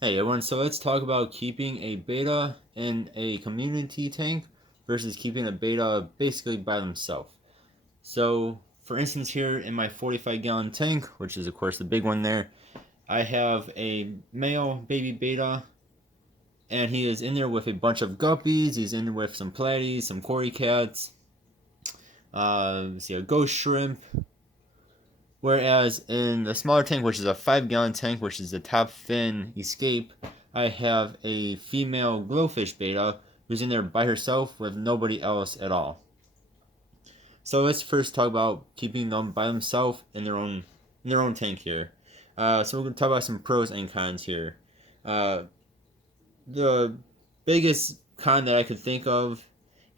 Hey everyone, so let's talk about keeping a beta in a community tank versus keeping a beta basically by themselves. So, for instance, here in my 45-gallon tank, which is of course the big one there, I have a male baby beta, and he is in there with a bunch of guppies. He's in there with some platies, some cory cats, see a ghost shrimp. Whereas in the smaller tank, which is a 5-gallon tank, which is the top fin escape, I have a female glowfish beta who's in there by herself with nobody else at all. So let's first talk about keeping them by themselves in their own tank here. So we're gonna talk about some pros and cons here. Uh, the biggest con that I could think of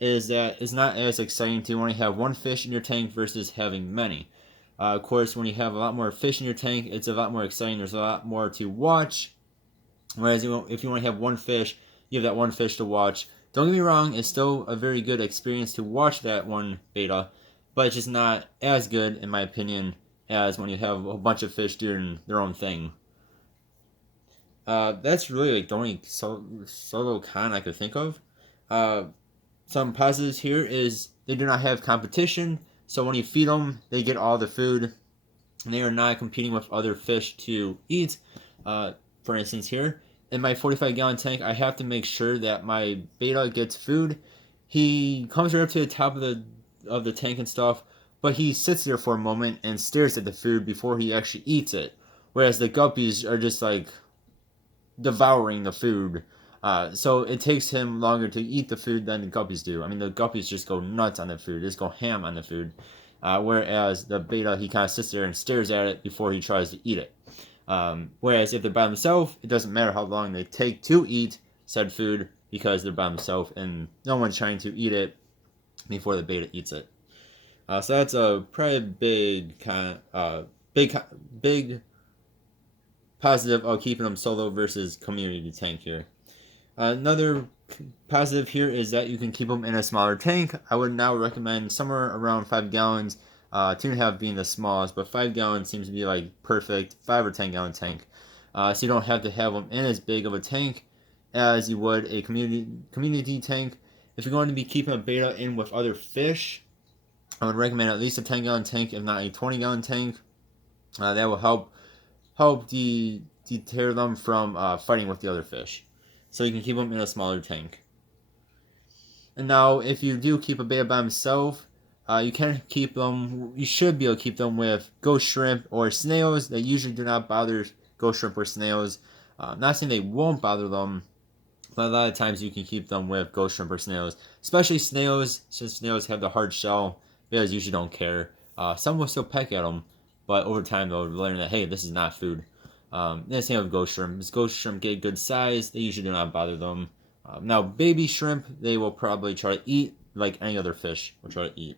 is that it's not as exciting to only have one fish in your tank versus having many. Of course, when you have a lot more fish in your tank, it's a lot more exciting. There's a lot more to watch. Whereas if you only have one fish, you have that one fish to watch. Don't get me wrong, it's still a very good experience to watch that one beta, but it's just not as good, in my opinion, as when you have a bunch of fish doing their own thing. That's really like the only solo con I could think of. Uh, some positives here is they do not have competition, so when you feed them, they get all the food, and they are not competing with other fish to eat. Uh, for instance, here in my 45-gallon tank, I have to make sure that my beta gets food. He comes right up to the top of the tank and stuff, but he sits there for a moment and stares at the food before he actually eats it. Whereas the guppies are just like devouring the food. So it takes him longer to eat the food than the guppies do. I mean, the guppies just go nuts on the food, just go ham on the food. Whereas the beta, he kind of sits there and stares at it before he tries to eat it. Whereas if they're by themselves, it doesn't matter how long they take to eat said food because they're by themselves and no one's trying to eat it before the beta eats it. So that's a probably big, big positive of keeping them solo versus community tank here. Another positive here is that you can keep them in a smaller tank. I would now recommend somewhere around 5 gallons. 2.5 being the smallest, but 5 gallons seems to be like perfect 5 or 10 gallon tank. So you don't have to have them in as big of a tank as you would a community tank. If you're going to be keeping a beta in with other fish, I would recommend at least a 10 gallon tank, if not a 20 gallon tank. That will help deter them from fighting with the other fish. So you can keep them in a smaller tank. And now, if you do keep a beta by himself, you can keep them. You should be able to keep them with ghost shrimp or snails. They usually do not bother ghost shrimp or snails. Not saying they won't bother them, but a lot of times you can keep them with ghost shrimp or snails. Especially snails, since snails have the hard shell. Bears usually don't care. Some will still peck at them, but over time they'll learn that hey, this is not food. The same with ghost shrimp. As ghost shrimp get good size, they usually do not bother them. Now, baby shrimp, they will probably try to eat like any other fish will try to eat.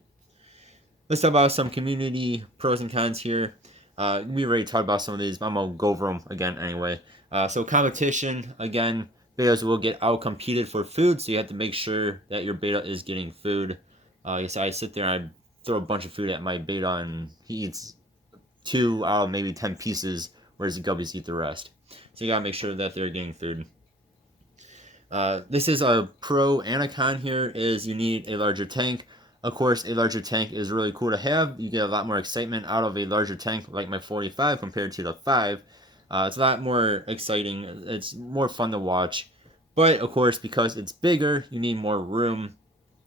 Let's talk about some community pros and cons here. We already talked about some of these, but I'm going to go over them again anyway. So, competition, again, betas will get out competed for food, so you have to make sure that your beta is getting food. So I sit there and I throw a bunch of food at my beta, and he eats 2 out of maybe 10 pieces, whereas the guppies eat the rest. So you gotta make sure that they're getting food. This is a pro and a con here is you need a larger tank. Of course, a larger tank is really cool to have. You get a lot more excitement out of a larger tank like my 45 compared to the 5. It's a lot more exciting. It's more fun to watch. But of course, because it's bigger, you need more room.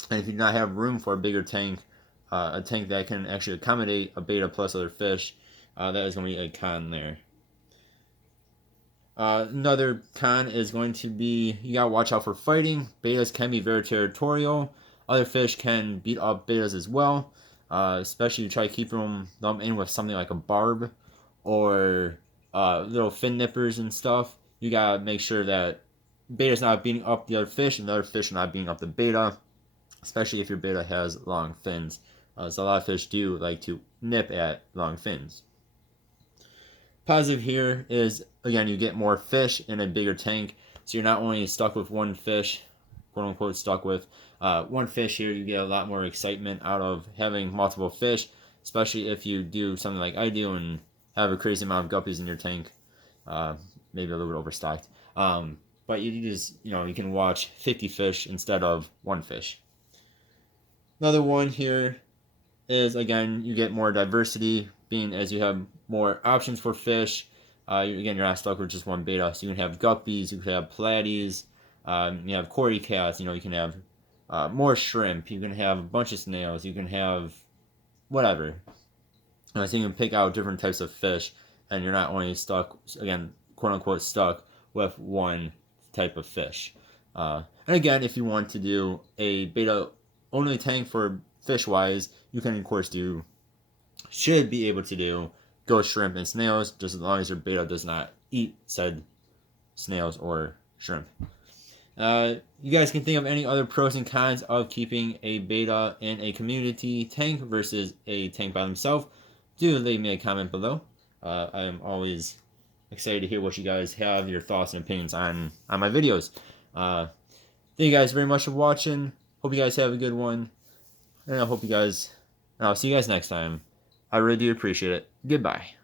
And if you do not have room for a bigger tank, a tank that can actually accommodate a beta plus other fish, that is going to be a con there. Another con is going to be you gotta watch out for fighting. Betas can be very territorial. Other fish can beat up betas as well. Especially if you try to keep them in with something like a barb or little fin nippers and stuff. You gotta make sure that beta's not beating up the other fish and the other fish are not beating up the beta. Especially if your beta has long fins. So a lot of fish do like to nip at long fins. Positive here is again you get more fish in a bigger tank, so you're not only stuck with one fish, quote unquote stuck with one fish here. You get a lot more excitement out of having multiple fish, especially if you do something like I do and have a crazy amount of guppies in your tank. maybe a little bit overstocked. But you just, you can watch 50 fish instead of one fish. Another one here is, again, you get more diversity, being as you have more options for fish. Again, you're not stuck with just one beta. So you can have guppies, you can have platies, you have cory cats, you can have more shrimp, you can have a bunch of snails, you can have whatever. So you can pick out different types of fish, and you're not only stuck, again, quote unquote, stuck with one type of fish. And again, if you want to do a beta only tank for fish wise, you can, of course, should be able to do ghost shrimp and snails, just as long as your beta does not eat said snails or shrimp. You guys can think of any other pros and cons of keeping a beta in a community tank versus a tank by themselves. Do leave me a comment below. I am always excited to hear what you guys have, your thoughts and opinions on my videos. Thank you guys very much for watching. Hope you guys have a good one. And I'll see you guys next time. I really do appreciate it. Goodbye.